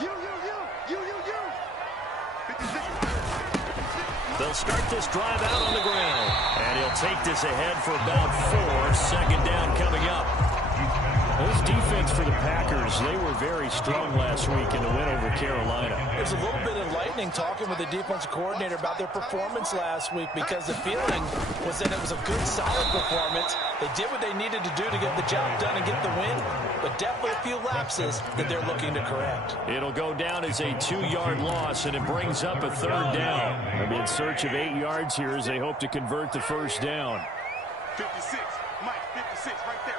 You. 56. They'll start this drive out on the ground. And he'll take this ahead for about 4. Second down coming up. This defense for the Packers, they were very strong last week in the win over Carolina. There's a little bit enlightening talking with the defensive coordinator about their performance last week, because the feeling was that it was a good, solid performance. They did what they needed to do to get the job done and get the win, but definitely a few lapses that they're looking to correct. It'll go down as a 2-yard loss, and it brings up a 3rd down. They'll be in search of 8 yards here as they hope to convert the first down. 56. Mike, 56. Right there.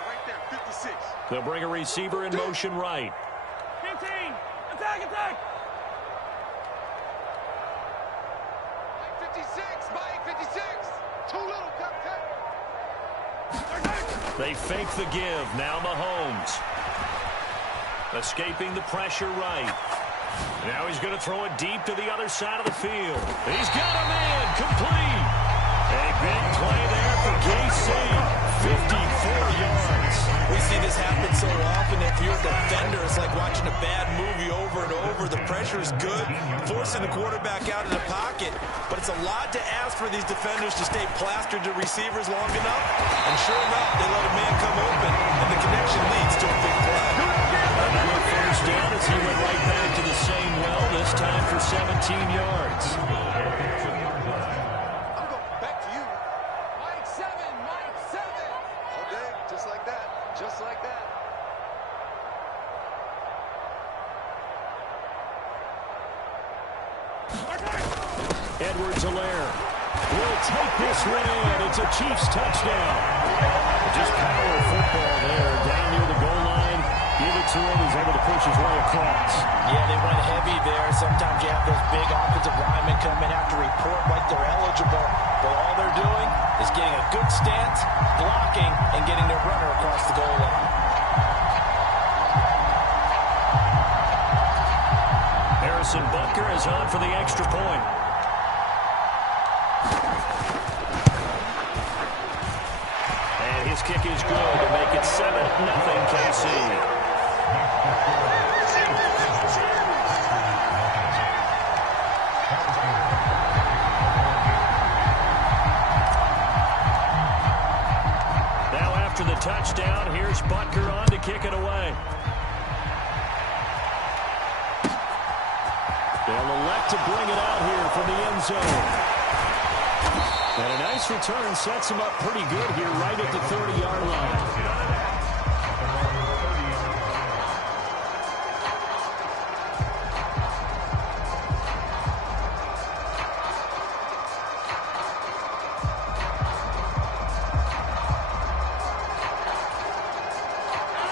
56. They'll bring a receiver in motion right. 15. Attack. 56. Mike, 56. Too little, Captain. They fake the give. Now Mahomes. Escaping the pressure right. Now he's going to throw it deep to the other side of the field. He's got a man complete. A big play there for KC. 54 yards. We see this happen so often. If you're a defender, it's like watching a bad movie over and over. The pressure is good, forcing the quarterback out of the pocket. But it's a lot to ask for these defenders to stay plastered to receivers long enough. And sure enough, they let a man come open, and the connection leads to a big play. Another first down as he went right back to the same well, this time for 17 yards. Edwards-Helaire will take this one in. It's a Chiefs touchdown. Just power football there. Down near the goal line. Give it to him. He's able to push his way across. Yeah, they went heavy there. Sometimes you have those big offensive linemen come in, have to report like they're eligible. But all they're doing is getting a good stance, blocking, and getting their runner across the goal line. Harrison Butker is on for the extra point. And his kick is good to make it 7-0 KC. Now after the touchdown, here's Butker on to kick it away. They'll elect to bring it out here from the end zone. And a nice return sets him up pretty good here right at the 30-yard line.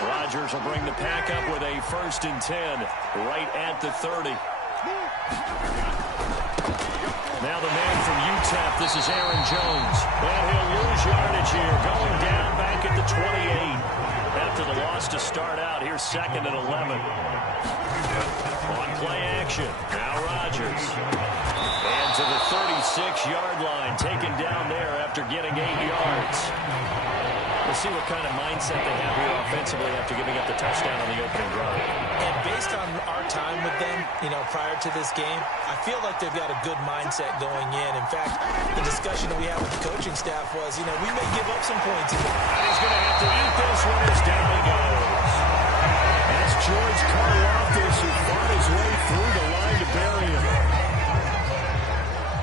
Rodgers will bring the pack up with a 1st and 10 right at the 30. Now the man from UTEP, this is Aaron Jones. And he'll lose yardage here, going down back at the 28. After the loss to start out, here's 2nd and 11. On play action, now Rodgers. And to the 36-yard line, taken down there after getting 8 yards. We'll see what kind of mindset they have here offensively after giving up the touchdown on the opening drive. And based on our time with them, prior to this game, I feel like they've got a good mindset going in. In fact, the discussion that we had with the coaching staff was, we may give up some points. And he's going to have to eat this one as down he goes. That's George Karlaftis who fought his way through the line to bury him.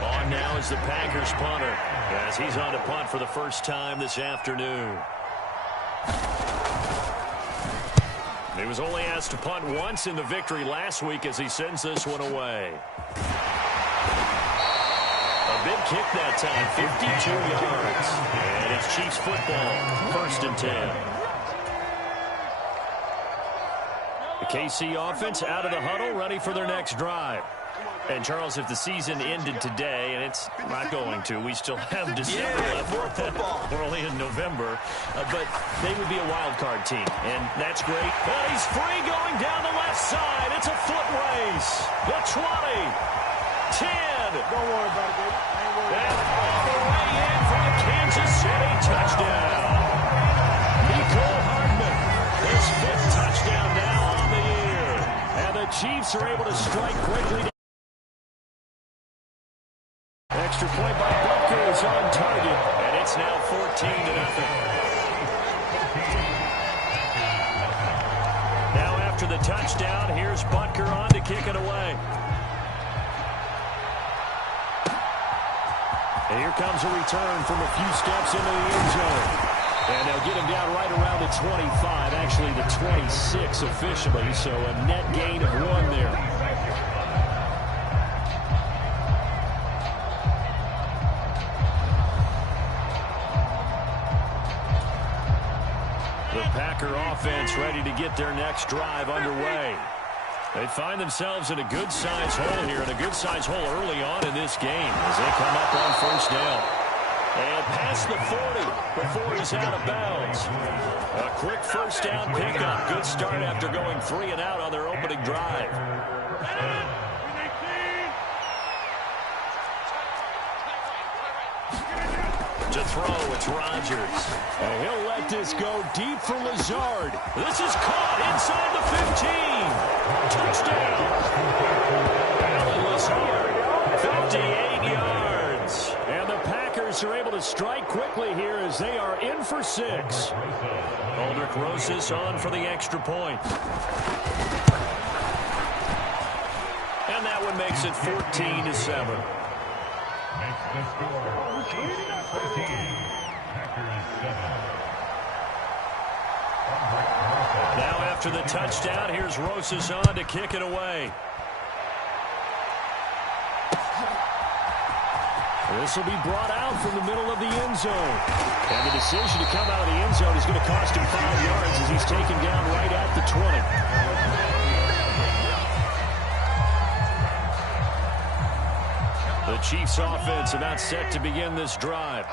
On now is the Packers punter, as he's on to punt for the first time this afternoon. He was only asked to punt once in the victory last week as he sends this one away. A big kick that time, 52 yards. And it's Chiefs football, 1st and 10. The KC offense out of the huddle, ready for their next drive. And, Charles, if the season ended today, and it's not going to, we still have December left. We're only in November. But they would be a wild card team, and that's great. But he's free going down the left side. It's a foot race. The 20, 10. Don't worry about it, baby. I ain't worried about it. And all the way in for a Kansas City touchdown. Mecole Hardman, his 5th touchdown now on the year. And the Chiefs are able to strike quickly. Extra point by Butker is on target. And it's now 14-0. Now after the touchdown, here's Butker on to kick it away. And here comes a return from a few steps into the end zone. And they'll get him down right around the 25, actually the 26 officially, so a net gain of 1 there. The Packer offense ready to get their next drive underway. They find themselves in a good-sized hole here, and a good-sized hole early on in this game as they come up on first down. And past the 40 before he's out of bounds. A quick first down pickup. Good start after going 3 and out on their opening drive. To throw, it's Rodgers. And he'll let this go deep for Lazard. This is caught inside the 15. Touchdown. Alan Lazard, 58 yards. And the Packers are able to strike quickly here as they are in for 6. Aldrick Rosas on for the extra point. And that one makes it 14-7. Now after the touchdown, here's Rosas on to kick it away. This will be brought out from the middle of the end zone. And the decision to come out of the end zone is going to cost him 5 yards as he's taken down right at the 20. The Chiefs offense about set to begin this drive.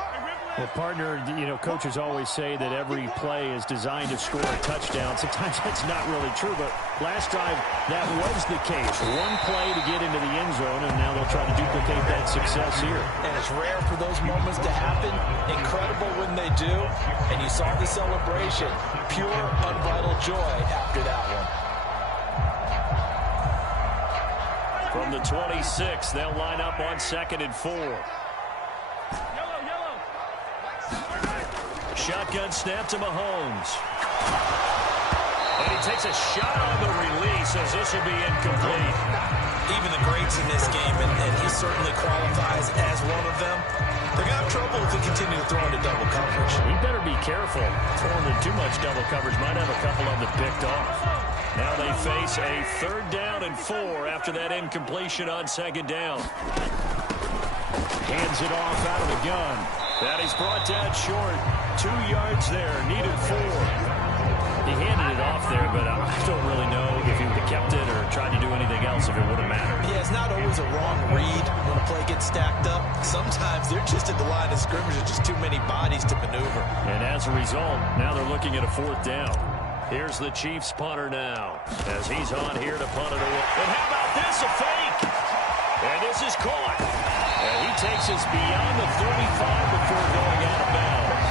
Well, partner, coaches always say that every play is designed to score a touchdown. Sometimes that's not really true, but last drive, that was the case. One play to get into the end zone, and now they'll try to duplicate that success here. And it's rare for those moments to happen. Incredible when they do. And you saw the celebration. Pure, unbridled joy after that one. From the 26, they'll line up on 2nd and 4. Shotgun snap to Mahomes. And he takes a shot on the release as this will be incomplete. Even the greats in this game, and he certainly qualifies as one of them, they're going to have trouble if they continue to throw into double coverage. He better be careful. Throwing in too much double coverage might have a couple of them picked off. Now they face a 3rd down and 4 after that incompletion on 2nd down. Hands it off out of the gun. And he's brought down short. 2 yards there, needed 4. He handed it off there, but I don't really know if he would have kept it or tried to do anything else if it would have mattered. Yeah, it's not always a wrong read when a play gets stacked up. Sometimes they're just at the line of scrimmage. There's just too many bodies to maneuver. And as a result, now they're looking at a 4th down. Here's the Chiefs punter now as he's on here to punt it away. And how about this, a fake? And this is caught. And he takes us beyond the 35 before going out of bounds.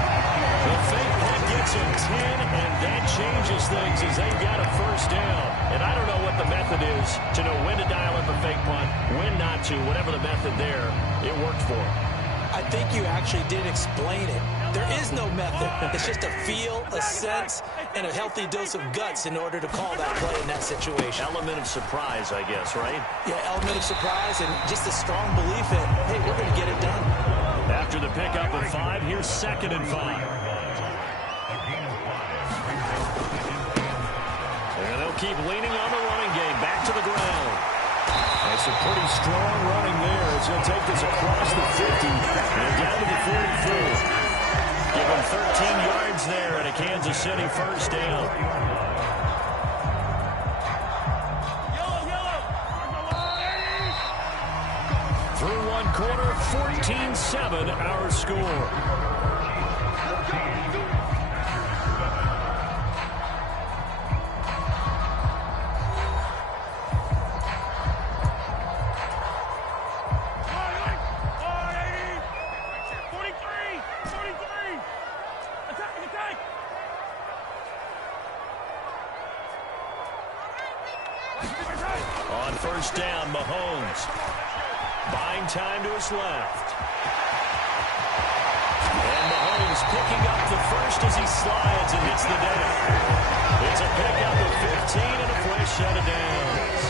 The fake punt gets him 10, and that changes things as they've got a 1st down. And I don't know what the method is to know when to dial up a fake punt, when not to. Whatever the method there, it worked for him. I think you actually did explain it. There is no method. It's just a feel, a sense, and a healthy dose of guts in order to call that play in that situation. Element of surprise, I guess, right? Yeah, element of surprise and just a strong belief in, hey, we're going to get it done. After the pickup of 5, here's 2nd and 5. And they'll keep leaning on the running game. Back to the ground. That's a pretty strong running there as he'll take this across the 50 and down to the 44. Give him 13 yards there and a Kansas City 1st down. Through 1 quarter, 14-7 our score. Attack! On first down, Mahomes. Buying time to his left. And Mahomes picking up the first as he slides and hits the deck. It's a pickup of 15 and a fresh set of downs.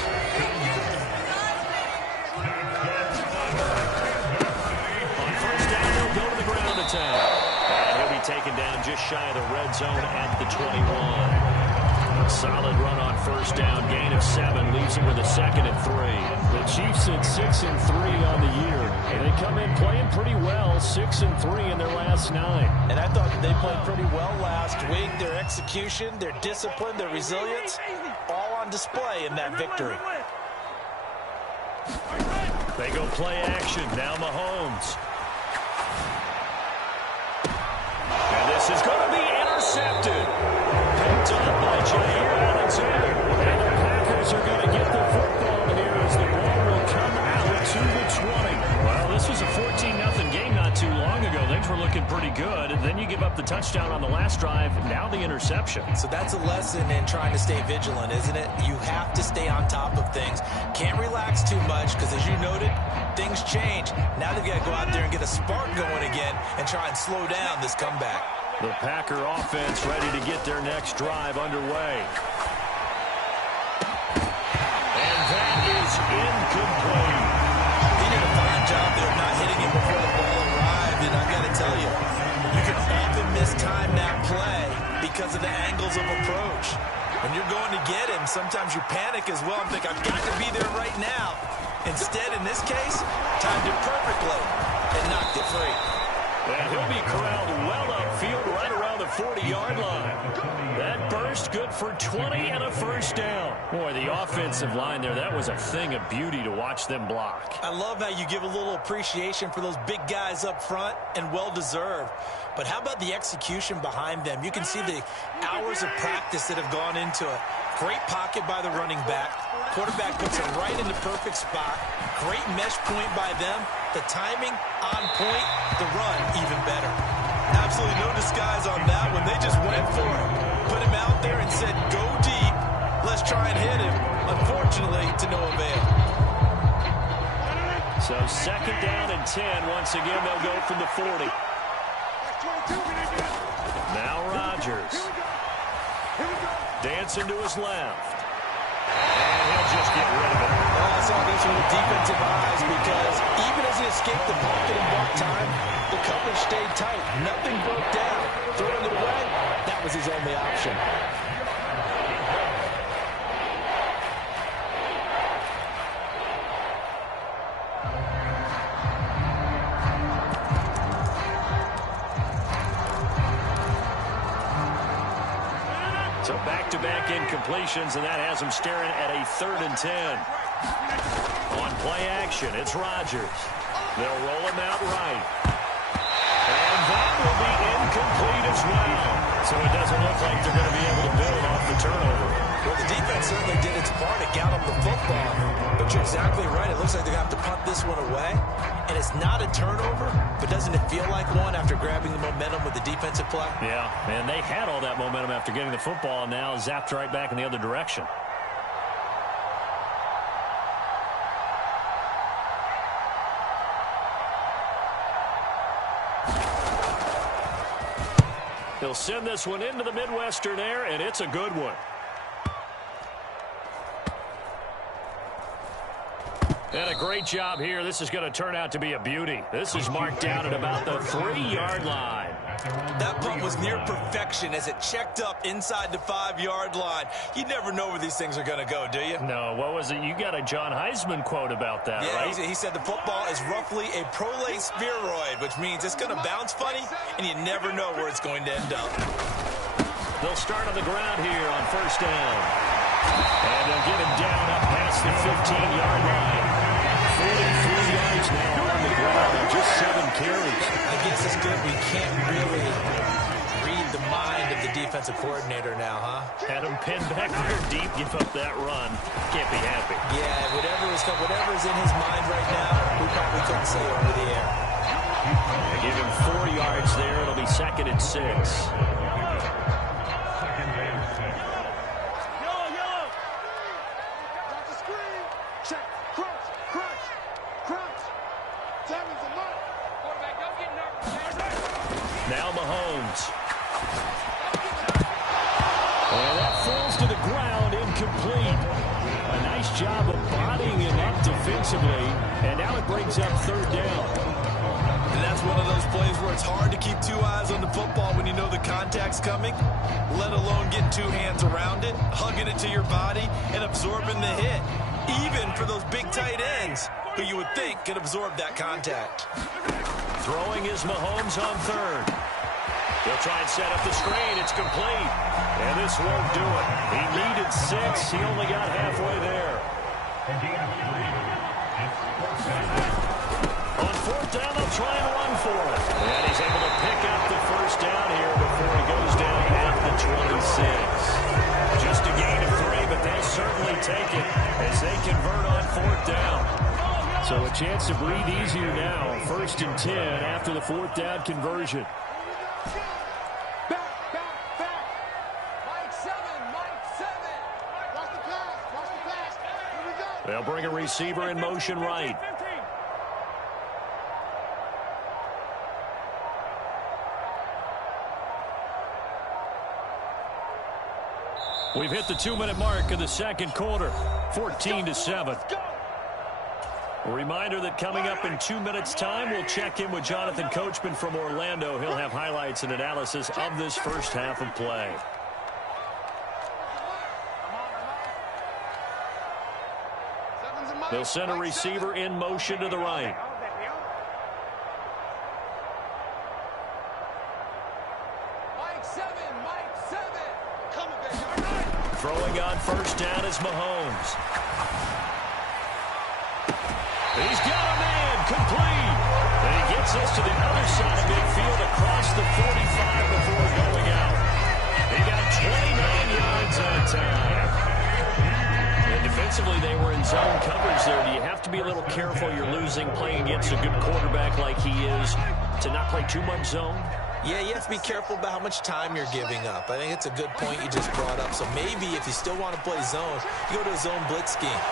On first down, they'll go to the ground attack. And he'll be taken down just shy of the red zone at the 21. A solid run on first down. Gain of 7 leaves him with a 2nd and 3. The Chiefs at 6-3 on the year. And they come in playing pretty well, 6-3 in their last 9. And I thought that they played pretty well last week. Their execution, their discipline, their resilience, all on display in that victory. They go play action. Now Mahomes. And this is going to be intercepted. Picked up by Jair Alexander. And the Packers are going to get the football here as the ball will come out to the 20. Well, this was a 14-0 game not too long ago. Things were looking pretty good. And then you give up the touchdown on the last drive. Now the interception. So that's a lesson in trying to stay vigilant, isn't it? You have to stay on top of things. Can't relax too much because, as you noted, things change. Now they've got to go out there and get a spark going again and try and slow down this comeback. The Packer offense ready to get their next drive underway. And that is incomplete. He did a fine job there of not hitting him before the ball arrived. And I've got to tell you, you can often mistime that play because of the angles of approach. When you're going to get him, sometimes you panic as well and think, I've got to be there right now. Instead, in this case, timed it perfectly and knocked it free. And he'll be corralled well upfield right around the 40-yard line. That burst good for 20 and a first down. Boy, the offensive line there, that was a thing of beauty to watch them block. I love how you give a little appreciation for those big guys up front, and well-deserved. But how about the execution behind them? You can see the hours of practice that have gone into it. Great pocket by the running back. Quarterback puts it right in the perfect spot. Great mesh point by them. The timing on point. The run even better. Absolutely no disguise on that one. They just went for it. Put him out there and said, go deep. Let's try and hit him. Unfortunately, to no avail. So 2nd down and 10. Once again, they'll go from the 40. Now Rodgers. Dancing to his left. And he'll just get rid of it. Well, I saw this one with defensive eyes because even as he escaped the pocket and bought time, the coverage stayed tight. Nothing broke down. Throwing it away, that was his only option. So back-to-back incompletions, and that has him staring at a 3rd and 10. On play action, it's Rodgers. They'll roll him out right. And that will be incomplete as well. So it doesn't look like they're going to be able to build off the turnover. Well, the defense certainly did its part to gallop the football. But you're exactly right. It looks like they're going to have to punt this one away. And it's not a turnover, but doesn't it feel like one after grabbing the momentum with the defensive play? Yeah, and they had all that momentum after getting the football, and now zapped right back in the other direction. He'll send this one into the Midwestern air, and it's a good one. And a great job here. This is going to turn out to be a beauty. This is marked down at about the 3-yard line. That punt was near perfection as it checked up inside the 5-yard line. You never know where these things are going to go, do you? No, what was it? You got a John Heisman quote about that, right? He said the football is roughly a prolate spheroid, which means it's going to bounce funny, and you never know where it's going to end up. They'll start on the ground here on first down. And they'll get him down up past the 15-yard line. 43 yards now on the ground and just 7 carries. I guess it's good we can't really read the mind of the defensive coordinator now, huh? Had him pinned back there deep, give up that run. Can't be happy. Yeah, whatever's in his mind right now, we probably couldn't say over the air. They give him 4 yards there. It'll be 2nd and 6. Check. Crunch. Crunch. Crunch. Tammy's a mark. Quarterback, don't get nervous. Now Mahomes. And that falls to the ground, incomplete. A nice job of bodying him up defensively. And now it brings up third down. And that's one of those plays where it's hard to keep two eyes on the football when you know the contact's coming, let alone getting two hands around it, hugging it to your body, and absorbing the hit. Even for those big tight ends who you would think could absorb that contact. Throwing is Mahomes on third. They'll try and set up the screen. It's complete. And this won't do it. He needed 6. He only got halfway there. On fourth down, they'll try and run for it. And he's able to pick up the first down here before he goes down at the 26. Just a gain of 3, but they'll certainly take it as they convert on fourth down. So a chance to breathe easier now. 1st and 10 after the fourth down conversion. They'll bring a receiver in motion right. We've hit the 2-minute mark of the second quarter. 14-7. A reminder that coming up in 2 minutes' time, we'll check in with Jonathan Coachman from Orlando. He'll have highlights and analysis of this first half of play. They'll send a receiver in motion to the right. Throwing on first down is Mahomes. He's got a man, complete. And he gets us to the other side of midfield across the 45 before going out. He got 29 yards on time. And defensively, they were in zone coverage there. Do you have to be a little careful? You're losing playing against a good quarterback like he is to not play too much zone? Yeah, you have to be careful about how much time you're giving up. I think it's a good point you just brought up. So maybe if you still want to play zone, you go to a zone blitz scheme.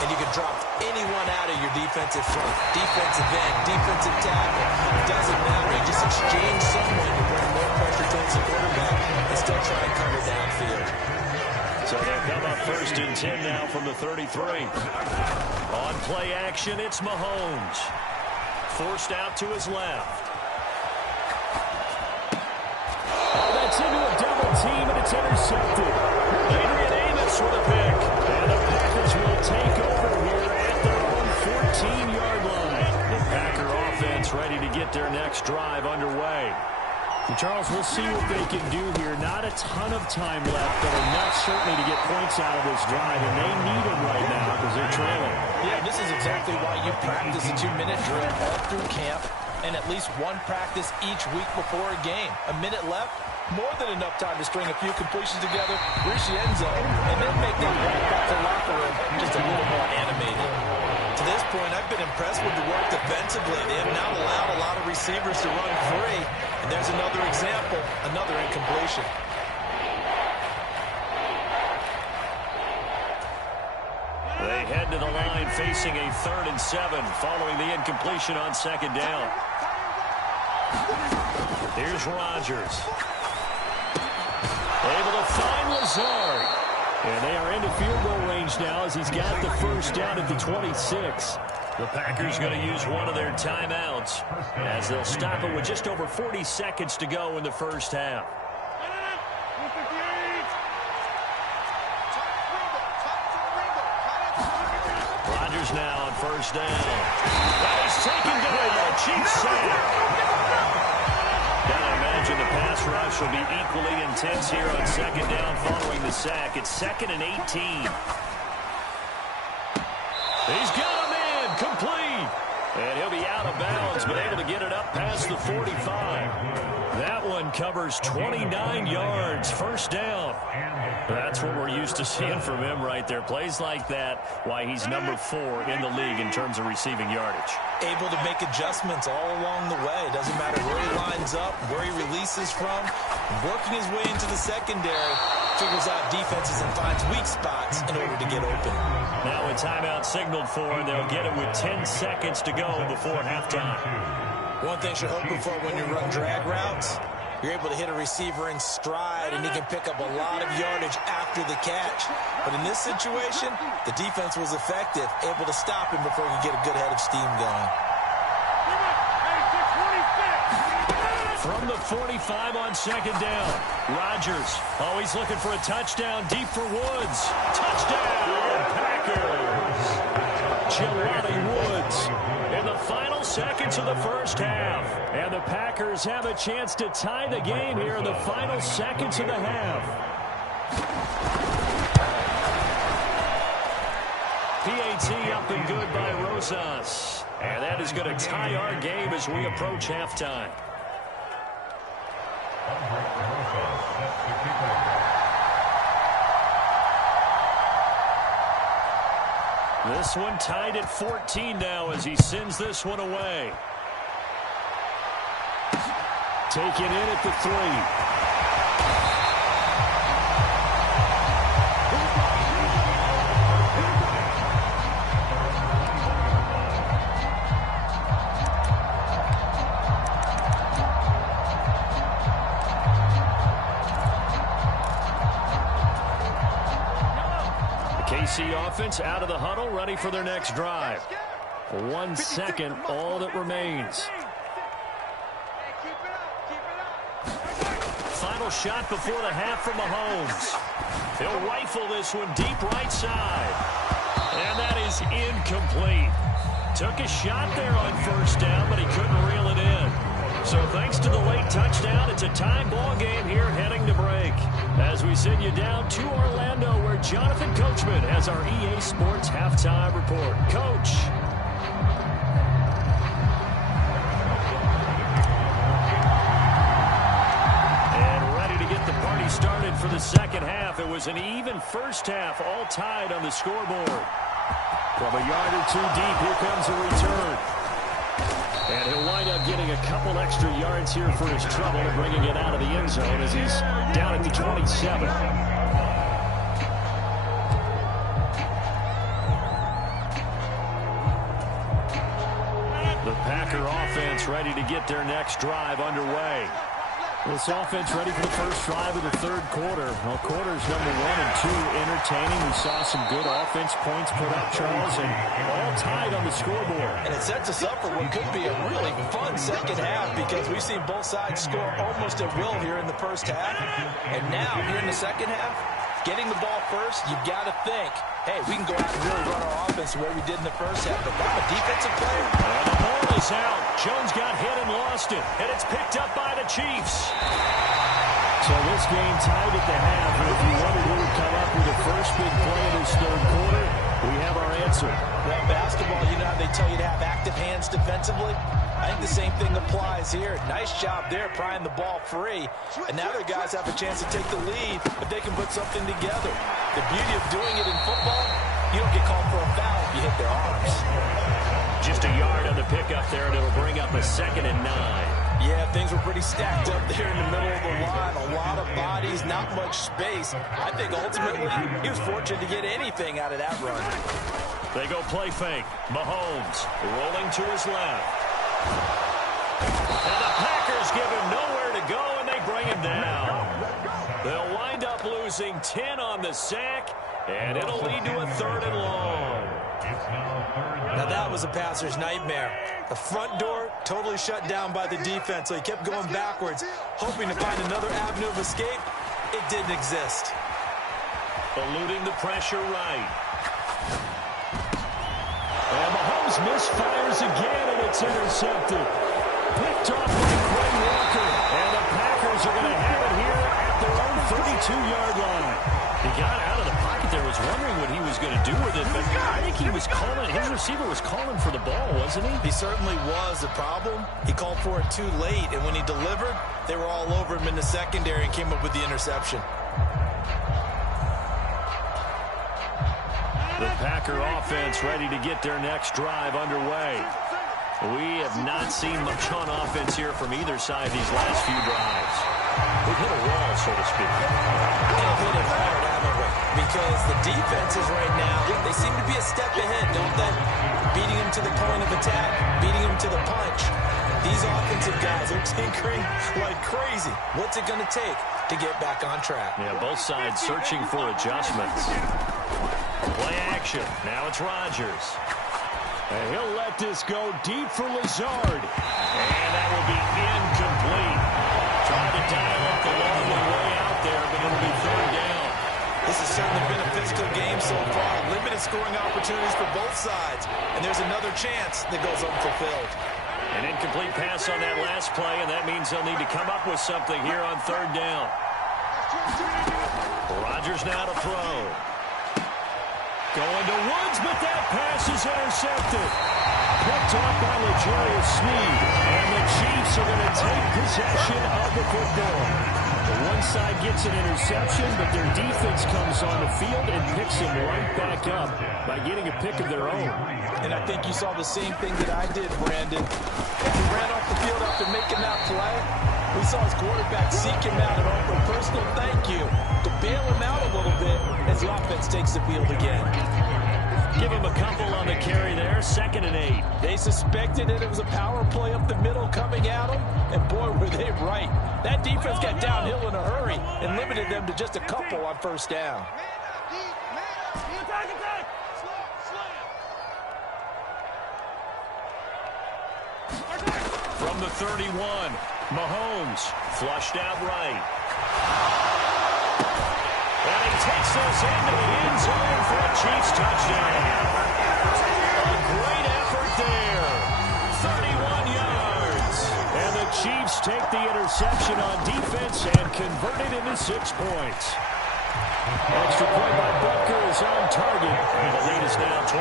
And you can drop anyone out of your defensive front, defensive end, defensive tackle. It doesn't matter. You just exchange someone to bring more pressure towards the quarterback and still try and cover downfield. So they'll come up 1st and 10 now from the 33. On play action, it's Mahomes. Forced out to his left. Oh, that's into a double team, and it's intercepted. Adrian Amos with a pick. And the Packers will take over here at their own 14-yard line. The Packer offense ready to get their next drive underway. And Charles, we'll see what they can do here. Not a ton of time left, but enough certainly to get points out of this drive, and they need them right now because they're trailing. Yeah, this is exactly why you practice a 2-minute drill all through camp and at least one practice each week before a game. A minute left, more than enough time to string a few completions together, reach the end zone, and then make that walk back to the locker room just a little more animated. To this point, I've been impressed with the work defensively. They have not allowed a lot of receivers to run free. And there's another example, another incompletion. They head to the line facing a 3rd and 7 following the incompletion on 2nd down. Here's Rodgers. Able to find Lazard. And they are into field goal range now as he's got the first down at the 26. The Packers going to use one of their timeouts as they'll stop it with just over 40 seconds to go in the first half. Rodgers now on first down. That is taken down. Chiefs sack. Gotta imagine the pass rush will be equally intense here on 2nd down following the sack. It's 2nd and 18. He's got a man, complete. And he'll be out of bounds, but able to get it up past the 45. That one covers 29 yards, first down. That's what we're used to seeing from him right there. Plays like that, why he's number 4 in the league in terms of receiving yardage. Able to make adjustments all along the way. Doesn't matter where he lines up, where he releases from. Working his way into the secondary. figures out defenses and finds weak spots in order to get open. Now a timeout signaled for, and they'll get it with 10 seconds to go before halftime. One thing you're hoping for when you run drag routes, you're able to hit a receiver in stride, and he can pick up a lot of yardage after the catch. But in this situation, the defense was effective, able to stop him before he could get a good head of steam going. From the 45 on second down, Rodgers always looking for a touchdown, deep for Woods. Touchdown, Packers! Jelani Woods in the final seconds of the first half. And the Packers have a chance to tie the game here in the final seconds of the half. PAT up and good by Rosas. And that is going to tie our game as we approach halftime. This one tied at 14 now as he sends this one away. Taken in at the 3. KC offense out of the huddle, ready for their next drive. 1 second, all that remains. Final shot before the half from Mahomes. He'll rifle this one deep right side. And that is incomplete. Took a shot there on first down, but he couldn't reel it in. So thanks to the late touchdown, it's a tie ball game here heading to break. As we send you down to Orlando, where Jonathan Coachman has our EA Sports halftime report. Coach. And ready to get the party started for the second half. It was an even first half, all tied on the scoreboard. From a yard or two deep, here comes a return. And he'll wind up getting a couple extra yards here for his trouble and bringing it out of the end zone as he's down at the 27. The Packer offense ready to get their next drive underway. This offense ready for the first drive of the third quarter. Well, quarters number 1 and 2 entertaining. We saw some good offense points put up, Charles, and all tied on the scoreboard. And it sets us up for what could be a really fun second half because we've seen both sides score almost at will here in the first half. And now, here in the second half, getting the ball first, you've got to think, hey, we can go out and really run our offense the way we did in the first half. But now a defensive player. And the ball is out. Jones got hit and lost it. And it's picked up by the Chiefs. So this game tied at the half. And if you wondered who would come up with the first big play of this third quarter, we have our answer. Well, basketball, you know how they tell you to have active hands defensively? I think the same thing applies here. Nice job there prying the ball free. And now their guys have a chance to take the lead if they can put something together. The beauty of doing it in football, you don't get called for a foul if you hit their arms. Just a yard on the pickup there, and it'll bring up a 2nd and 9. Yeah, things were pretty stacked up there in the middle of the line. A lot of bodies, not much space. I think ultimately he was fortunate to get anything out of that run. They go play fake. Mahomes rolling to his left. And the Packers give him nowhere to go, and they bring him down. They'll wind up losing 10 on the sack, and it'll lead to a 3rd and long. Now that was a passer's nightmare. The front door totally shut down by the defense, so he kept going backwards, hoping to find another avenue of escape. It didn't exist. Eluding the pressure right. And Mahomes misfires again, and it's intercepted. Picked off by Quay Walker. And the Packers are going to have it here at their own 32-yard line. He got out of the pocket there, was wondering what he was going to do with it, but I think he was calling, his receiver was calling for the ball, wasn't he? He certainly was. The problem, he called for it too late, and when he delivered, they were all over him in the secondary and came up with the interception. The Packer offense ready to get their next drive underway. We have not seen much on offense here from either side these last few drives. We've hit a wall, so to speak. And hit it hard, haven't we? Because the defenses right now, they seem to be a step ahead, don't they? Beating them to the point of attack, beating them to the punch. These offensive guys are tinkering like crazy. What's it going to take to get back on track? Yeah, both sides searching for adjustments. Play action. Now it's Rodgers. And he'll let this go deep for Lazard. And that will be incomplete. Trying to dial up the long way out there, but it'll be third down. This has certainly been a physical game so far. Limited scoring opportunities for both sides. And there's another chance that goes unfulfilled. An incomplete pass on that last play, and that means they'll need to come up with something here on third down. Rodgers now to throw. Going to Woods, but that pass is intercepted. Picked off by L'Jarius Sneed. And the Chiefs are going to take possession of the football. The one side gets an interception, but their defense comes on the field and picks him right back up by getting a pick of their own. And I think you saw the same thing that I did, Brandon. He ran off the field after making that play. We saw his quarterback seek him out and offer a personal thank you to bail him out a little bit as the offense takes the field again. Give him a couple on the carry there, 2nd and 8. They suspected that it was a power play up the middle coming at them, and boy, were they right. That defense got downhill in a hurry and limited them to just a couple on first down. From the 31, Mahomes flushed out right. And he takes this into the end zone for a Chiefs touchdown. A great effort there. 31 yards. And the Chiefs take the interception on defense and convert it into 6 points. Extra point by Butker is on target. And the lead is now 21-14.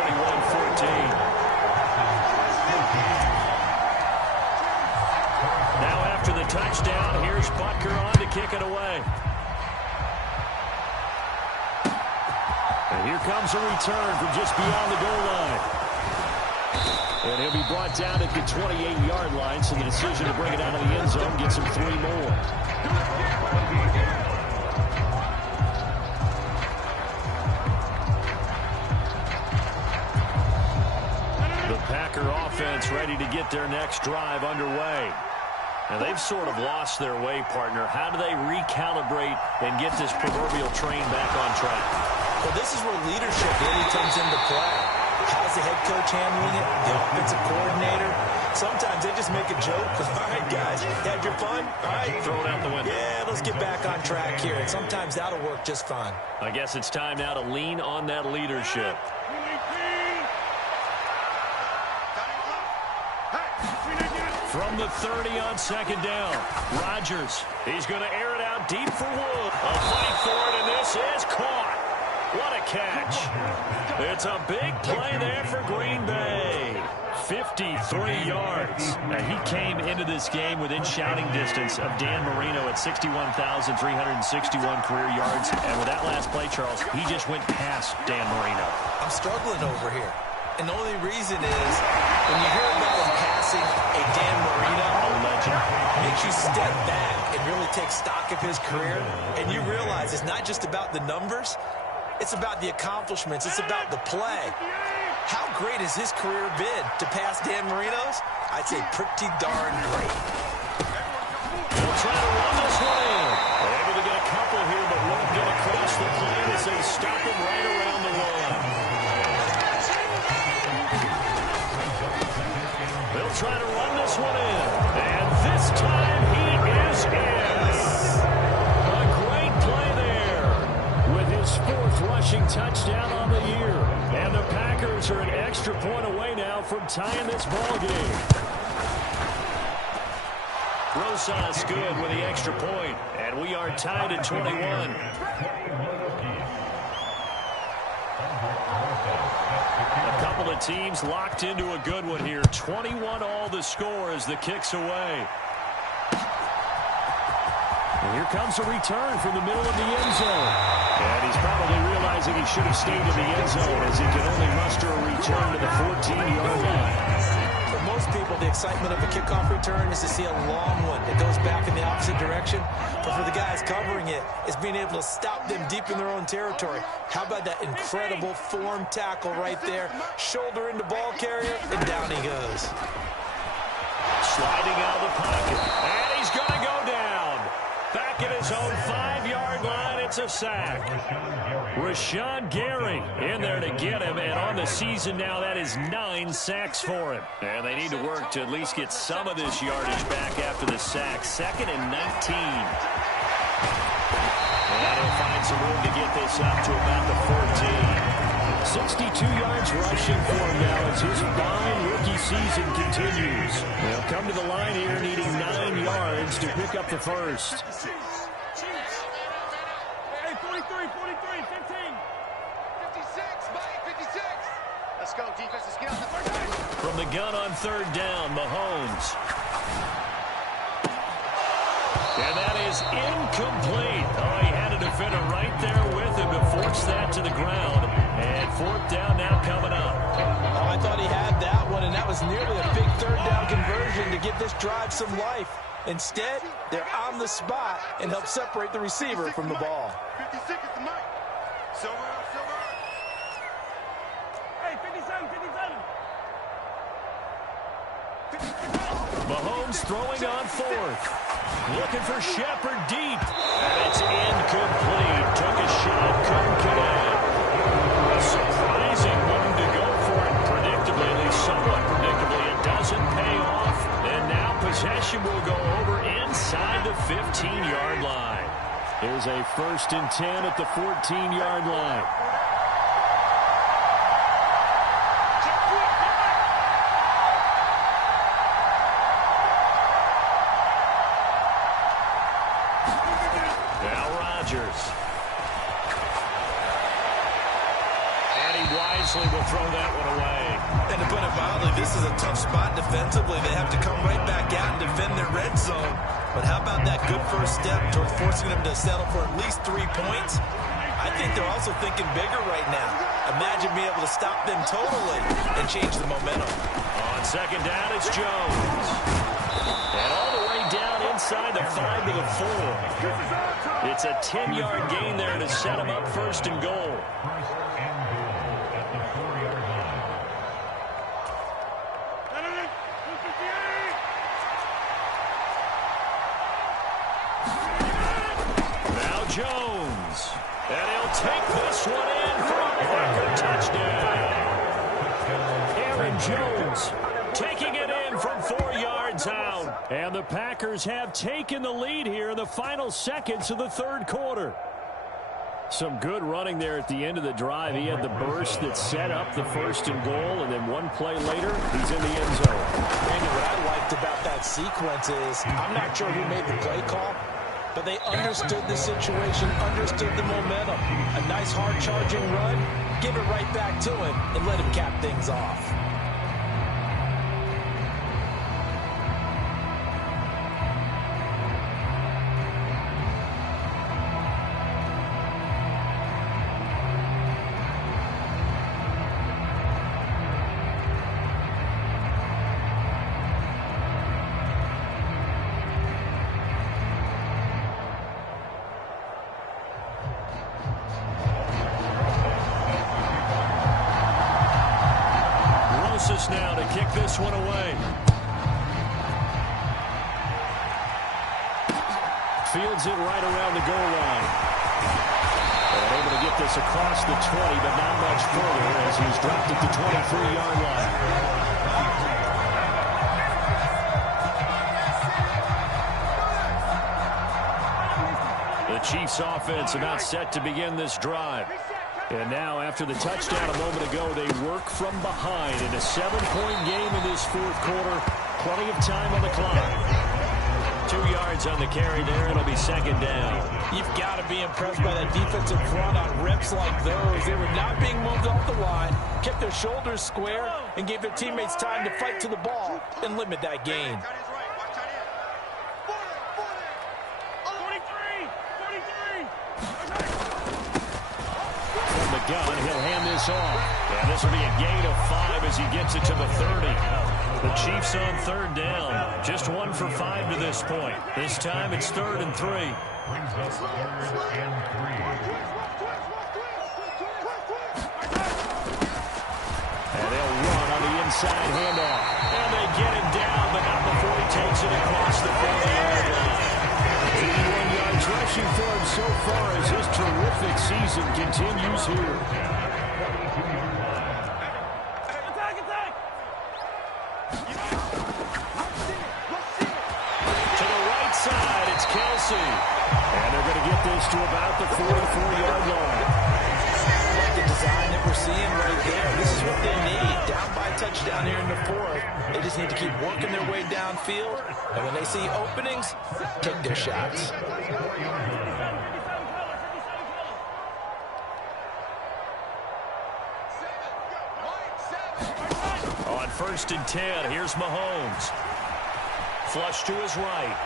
Now after the touchdown, here's Butker on to kick it away. And here comes a return from just beyond the goal line. And he'll be brought down at the 28-yard line, so the decision to bring it out of the end zone gets him 3 more. The Packer offense ready to get their next drive underway. Now, they've sort of lost their way, partner. How do they recalibrate and get this proverbial train back on track? Well, this is where leadership really comes into play. How's the head coach handling it? The offensive coordinator? Sometimes they just make a joke. All right, guys, had your fun? All right. Throw it out the window. Yeah, let's get back on track here. And sometimes that'll work just fine. I guess it's time now to lean on that leadership. From the 30 on 2nd down, Rodgers. He's going to air it out deep for Wood. A fight for it, and this is caught. What a catch. It's a big play there for Green Bay. 53 yards. Now, he came into this game within shouting distance of Dan Marino at 61,361 career yards. And with that last play, Charles, he just went past Dan Marino. I'm struggling over here. And the only reason is when you hear about him passing a Dan Marino, A legend. it makes you step back and really take stock of his career. And you realize it's not just about the numbers. It's about the accomplishments. It's about the play. How great has his career been to pass Dan Marino's? I'd say pretty darn great. They'll try to run this one in. They're able to get a couple here, but won't get across the plane as they stop him right around the one. They'll try to run this one in. And this time he is in. A great play there. With his 4th rushing touchdown on the year. And the Packers are an extra point away now from tying this ball game. Rosas good with the extra point. And we are tied at 21. A couple of teams locked into a good one here. 21 all the score as the kick's away. And here comes a return from the middle of the end zone. And he's probably realizing he should have stayed in the end zone as he can only muster a return to the 14-yard line. For most people, the excitement of a kickoff return is to see a long one that goes back in the opposite direction. But for the guys covering it, it's being able to stop them deep in their own territory. How about that incredible form tackle right there? Shoulder into ball carrier, and down he goes. Sliding out of the pocket. And he's going to go down. Back at his own 5-yard line, it's a sack. Rashawn Gary in there to get him, and on the season now, that is 9 sacks for him. And they need to work to at least get some of this yardage back after the sack. 2nd and 19. And he'll find some room to get this up to about the 14. 62 yards rushing for him now as his fine rookie season continues. They'll come to the line here needing 9 yards to pick up the first. Hey, 43, 15. 56, Mike, 56. Let's go, defense. Let's get out the first time. From the gun on 3rd down, Mahomes. And that is incomplete. Oh, he had a defender right there with him to force that to the ground. And 4th down now coming up. Oh, I thought he had that one, and that was nearly a big 3rd down conversion to give this drive some life. Instead, they're on the spot and help separate the receiver from the ball. 56 is the Mike. Silver. Hey, 57. Mahomes throwing on 4th. Looking for Shepard deep. And it's incomplete. Took a shot, couldn't connect. A surprising one to go for it predictably, at least somewhat predictably. It doesn't pay off. And now possession will go over inside the 15-yard line. Here's a 1st and 10 at the 14-yard line. Will throw that one away. And to put it mildly, this is a tough spot defensively. They have to come right back out and defend their red zone. But how about that good first step towards forcing them to settle for at least 3 points? I think they're also thinking bigger right now. Imagine being able to stop them totally and change the momentum. On 2nd down, it's Jones. And all the way down inside the 5 to the 4. It's a 10-yard gain there to set him up 1st and goal. Jones, and he'll take this one in for a Parker touchdown. Aaron Jones taking it in from 4 yards out. And the Packers have taken the lead here in the final seconds of the 3rd quarter. Some good running there at the end of the drive. He had the burst that set up the 1st and goal, and then one play later, he's in the end zone. Randy, what I liked about that sequence is I'm not sure who made the play call, but they understood the situation, understood the momentum. A nice hard-charging run, give it right back to him, and let him cap things off. Now to kick this one away. Fields it right around the goal line. And able to get this across the 20, but not much further as he's dropped at the 23-yard line. The Chiefs offense about set to begin this drive. And now, after the touchdown a moment ago, they work from behind in a 7-point game in this 4th quarter. Plenty of time on the clock. 2 yards on the carry there. It'll be 2nd down. You've got to be impressed by that defensive front on reps like those. They were not being moved off the line, kept their shoulders square, and gave their teammates time to fight to the ball and limit that gain. Gun. He'll hand this this off. And this will be a gain of 5 as he gets it to the 30. The Chiefs on third down. Just 1 for 5 to this point. This time it's 3rd and 3. And they'll run on the inside handoff. And they get him down, but not before he takes it across the 40-yard line. 81 yards rushing for him so far as his terrific season continues here. To the right side, it's Kelsey. And they're going to get this to about the 44-yard line. Like the design that we're seeing right there. This is what they need. Down by a touchdown here in the 4th. They just need to keep working their way downfield. And when they see openings, take their shots. On 1st and 10, here's Mahomes. Flush to his right.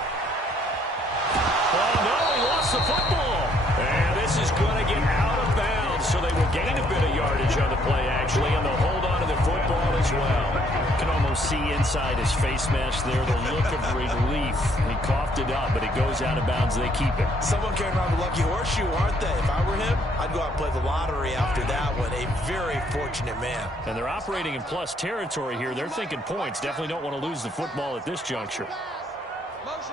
Oh, no, he lost the football. And this is going to get out of bounds, so they will gain a bit of yardage on the play, actually, and they'll hold on to the football as well. You can almost see inside his face mask there the look of relief. He coughed it up, but it goes out of bounds. They keep it. Someone carrying around a lucky horseshoe, aren't they? If I were him, I'd go out and play the lottery after that one. A very fortunate man. And they're operating in plus territory here. They're thinking points. Definitely don't want to lose the football at this juncture.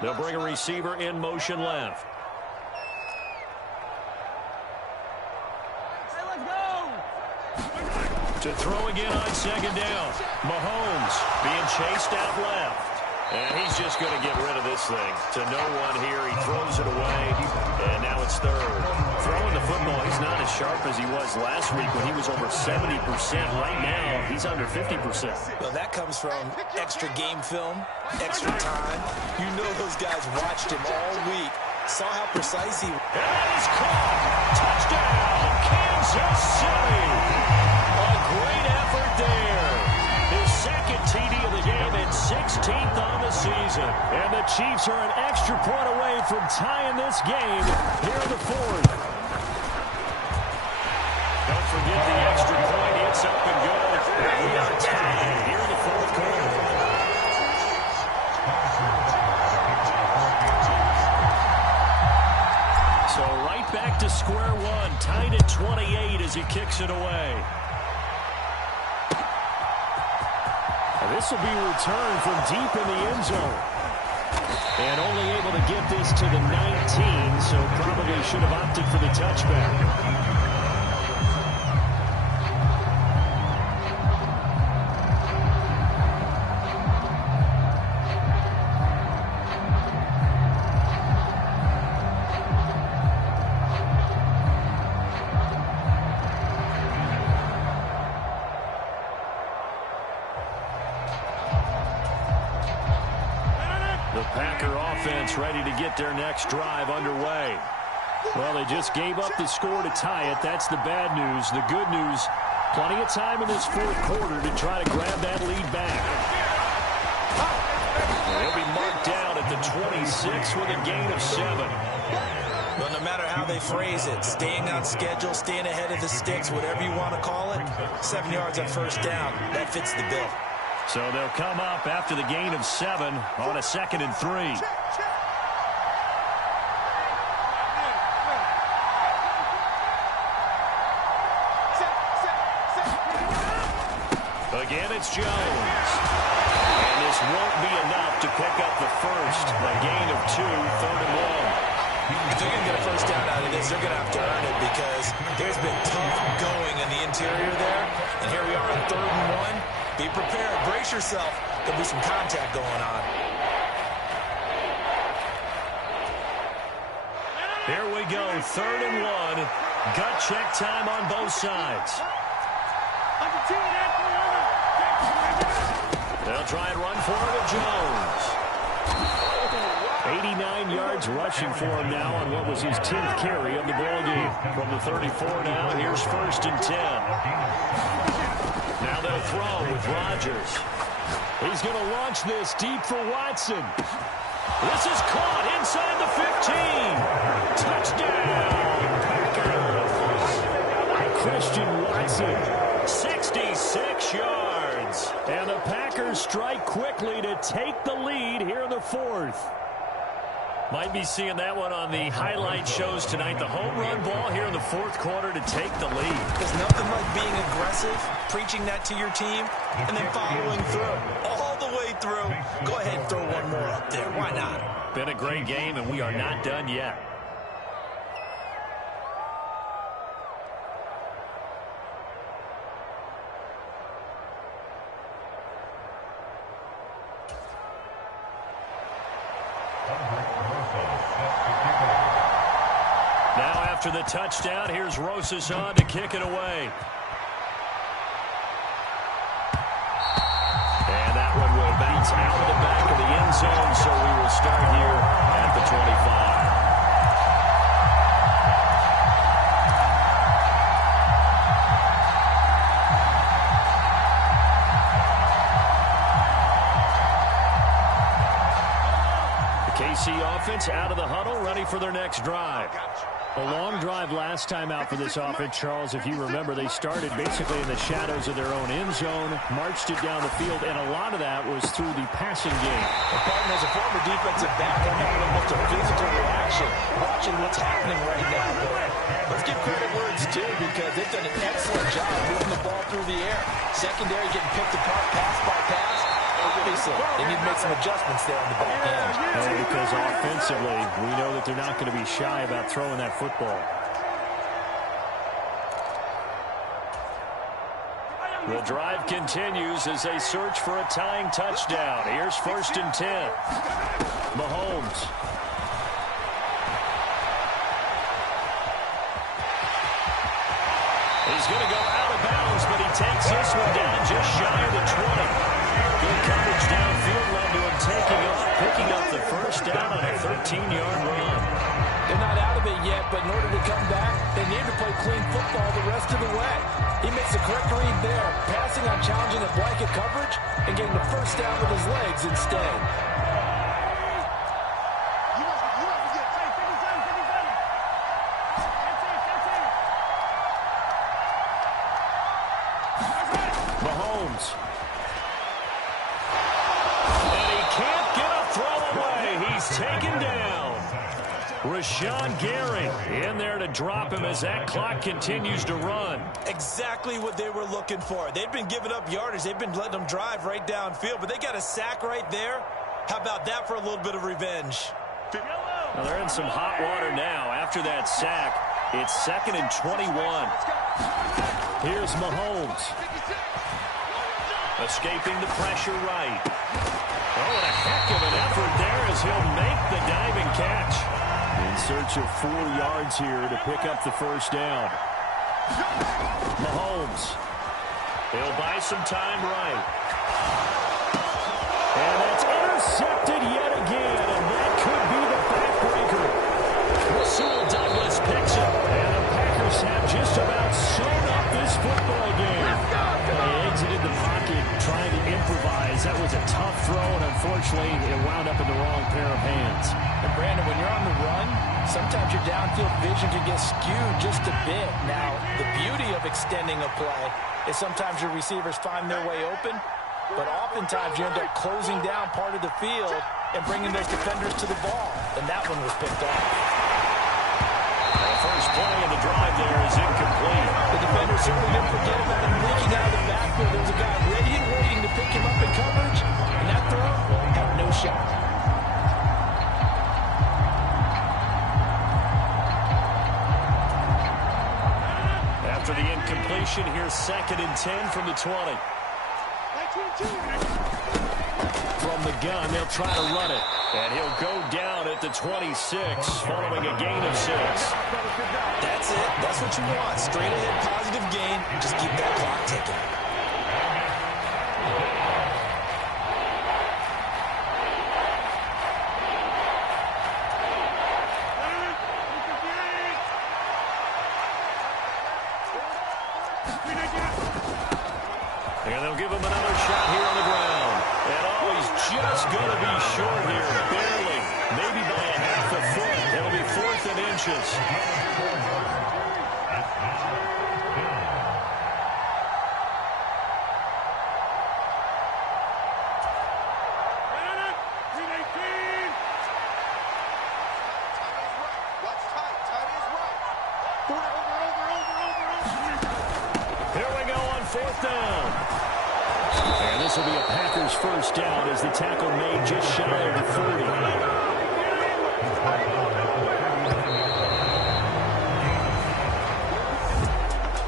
They'll bring a receiver in motion left. To throw again on 2nd down. Mahomes being chased out left. And he's just going to get rid of this thing. To no one here. He throws it away. And now it's 3rd. Throwing the football, he's not as sharp as he was last week when he was over 70%. Right now, he's under 50%. Well, that comes from extra game film, extra time. You know those guys watched him all week, saw how precise he was. And that is caught. Touchdown, Kansas City. A great effort there. His 2nd TD of the game and 16th on the season. And the Chiefs are an extra point away from tying this game here in the 4th. Don't forget the extra point. It's up and good. And we are tied here in the 4th quarter. So right back to square one. Tied at 28 as he kicks it away. And this will be returned from deep in the end zone. And only able to get this to the 19, so probably should have opted for the touchback. The Packer offense ready to get their next drive underway. Well, they just gave up the score to tie it. That's the bad news. The good news, plenty of time in this 4th quarter to try to grab that lead back. He'll be marked down at the 26 with a gain of 7. Well, no matter how they phrase it, staying on schedule, staying ahead of the sticks, whatever you want to call it, 7 yards on 1st down, that fits the bill. So they'll come up after the gain of 7 on a 2nd and 3. Again, it's Jones. And this won't be enough to pick up the first. A gain of 2, 3rd and 1. If they're going to get a first down out of this, they're going to have to earn it because there's been tough going in the interior there. And here we are on 3rd and 1. Be prepared. Brace yourself. There'll be some contact going on. Here we go. 3rd and 1. Gut check time on both sides. They'll try and run for it with Jones. 89 yards rushing for him now on what was his 10th carry of the ball game. From the 34 now, here's 1st and 10. Now they'll throw with Rodgers. He's going to launch this deep for Watson. This is caught inside the 15. Touchdown, Packers. Christian Watson Watson. 66 yards. And the Packers strike quickly to take the lead here in the fourth. Might be seeing that one on the highlight shows tonight. The home run ball here in the fourth quarter to take the lead. There's nothing like being aggressive, preaching that to your team, and then following through. All the way through. Go ahead and throw one more up there. Why not? Been a great game, and we are not done yet. Now after the touchdown, here's Rosas on to kick it away. And that one will bounce out of the back of the end zone, so we will start here at the 25. KC offense out of the huddle, ready for their next drive. A long drive last time out for this offense, Charles. If you remember, they started basically in the shadows of their own end zone, marched it down the field, and a lot of that was through the passing game. Pardon, as a former defensive back, I'm having almost a physical reaction watching what's happening right now. But let's give credit where it's due, because they've done an excellent job moving the ball through the air. Secondary getting picked apart pass by pass. Obviously, they need to make some adjustments there on the back end. Because offensively, we know that they're not going to be shy about throwing that football. The drive continues as they search for a tying touchdown. Here's 1st and 10. Mahomes. He's going to go out of bounds, but he takes this one down just shy of the 20. Good coverage downfield led to him picking up the first down on a 13-yard run. They're not out of it yet, but in order to come back, they need to play clean football the rest of the way. He makes the correct read there, passing on challenging the blanket coverage and getting the first down with his legs instead. Mahomes. Taken down. Rashawn Gary in there to drop him as that clock continues to run. Exactly what they were looking for. They've been giving up yardage. They've been letting them drive right downfield, but they got a sack right there. How about that for a little bit of revenge? Well, they're in some hot water now. After that sack, it's 2nd and 21. Here's Mahomes. Escaping the pressure right. Oh, and a heck of an effort there as he'll make the diving catch. In search of 4 yards here to pick up the first down. Mahomes. He'll buy some time right. And that's intercepted yet again, and that could be the backbreaker. Rasul Douglas picks it. And the Packers have just about sewn up this football game. They exited the pocket trying to improvise. That was a tough throw, and unfortunately, it wound up in the wrong pair of hands. And Brandon, when you're on the run, sometimes your downfield vision can get skewed just a bit. Now, the beauty of extending a play is sometimes your receivers find their way open, but oftentimes you end up closing down part of the field and bringing those defenders to the ball. And that one was picked off. The first play of the drive there is incomplete. The defender certainly didn't forget about him leaking out of the backfield. There was a guy ready and waiting to pick him up in coverage, and that throw had no shot. After the incompletion, here's 2nd and 10 from the 20. From the gun, they'll try to run it. And he'll go down at the 26, following a gain of 6. That's it. That's what you want. Straight ahead, positive gain. Just keep that clock ticking. And they'll give him another shot here on the ground. And always just going to be short here. Barely. Maybe by a half a foot. It'll be 4th and inches. this will be a Packers first down as the tackle made just shy of the 40.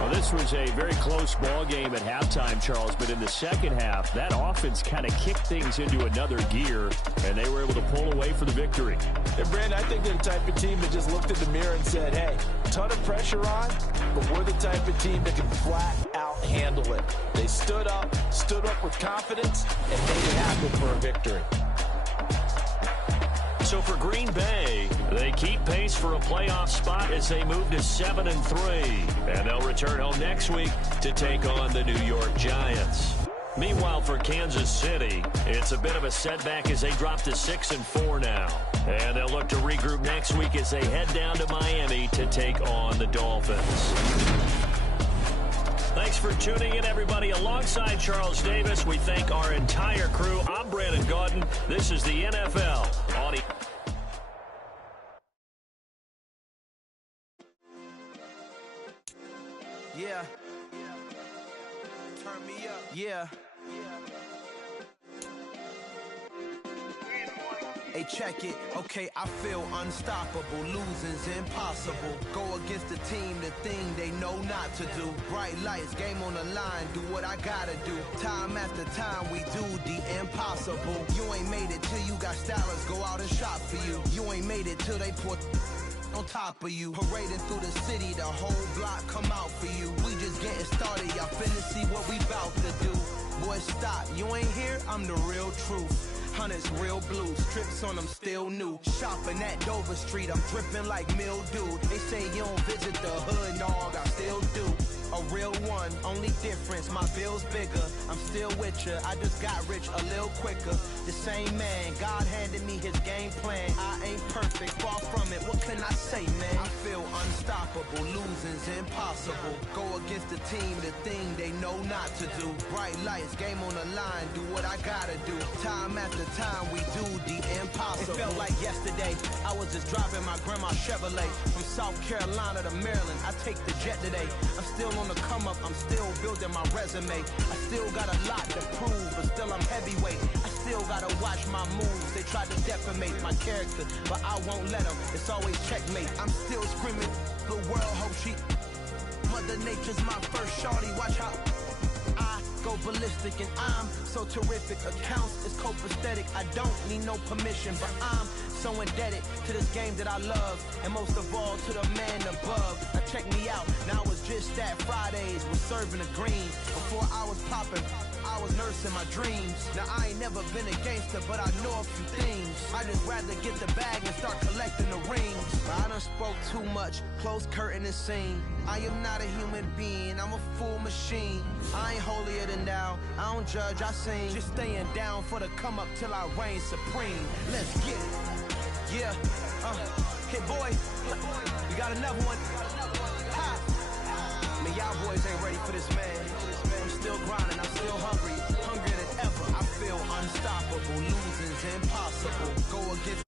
Well, this was a very close ball game at halftime, Charles, but in the second half, that offense kind of kicked things into another gear, and they were able to pull away for the victory. And Brandon, I think they're the type of team that just looked in the mirror and said, hey, ton of pressure on, but we're the type of team that can flat out handle it. They stood up with confidence, and made it happen for a victory. So for Green Bay, they keep pace for a playoff spot as they move to 7-3. And they'll return home next week to take on the New York Giants. Meanwhile, for Kansas City, it's a bit of a setback as they drop to 6-4 now. And they'll look to regroup next week as they head down to Miami to take on the Dolphins. Thanks for tuning in, everybody. Alongside Charles Davis, we thank our entire crew. I'm Brandon Gaudin. This is the NFL Audio. Yeah. Turn me up. Yeah. Hey, check it. Okay, I feel unstoppable. Losing's impossible. Go against the team, the thing they know not to do. Bright lights, game on the line. Do what I gotta do. Time after time, we do the impossible. You ain't made it till you got stylists go out and shop for you. You ain't made it till they put on top of you. Parading through the city, the whole block come out for you. We just getting started, y'all finna see what we bout to do. Boy, stop, you ain't here, I'm the real truth. Hunters, real blue, strips on them still new. Shopping at Dover Street, I'm dripping like mildew. They say you don't visit the hood, dog, I still do. A real one, only difference, my bill's bigger. I'm still with ya, I just got rich a little quicker. The same man, God handed me his game plan. I ain't perfect, far from it, what can I say, man? I feel unstoppable, losing's impossible. Go against the team, the thing they know not to do. Bright lights, game on the line, do what I gotta do. Time after time, we do the impossible. It felt like yesterday, I was just driving my grandma's Chevrolet. From South Carolina to Maryland, I take the jet today. I'm still on the come up, I'm still building my resume. I still got a lot to prove, but still I'm heavyweight. I still gotta watch my moves. They try to defamate my character, but I won't let them. It's always checkmate. I'm still screaming, the world hope she. Mother Nature's my first shorty, watch how I go ballistic, and I'm so terrific. Accounts is copacetic. I don't need no permission, but I'm so indebted to this game that I love, and most of all to the man above. Now check me out, now it's just that Fridays was serving the greens. Before I was popping, I was nursing my dreams. Now I ain't never been a gangster, but I know a few things. I just rather get the bag and start collecting the rings. But I done spoke too much, close curtain and scene. I am not a human being, I'm a full machine. I ain't holier than thou, I don't judge, I sing. Just staying down for the come up till I reign supreme. Let's get it. Yeah, Hit boy, we got another one. Ha! Man, y'all boys ain't ready for this, man. I'm still grinding, I'm still hungry, hungrier than ever. I feel unstoppable, losing's impossible. Go against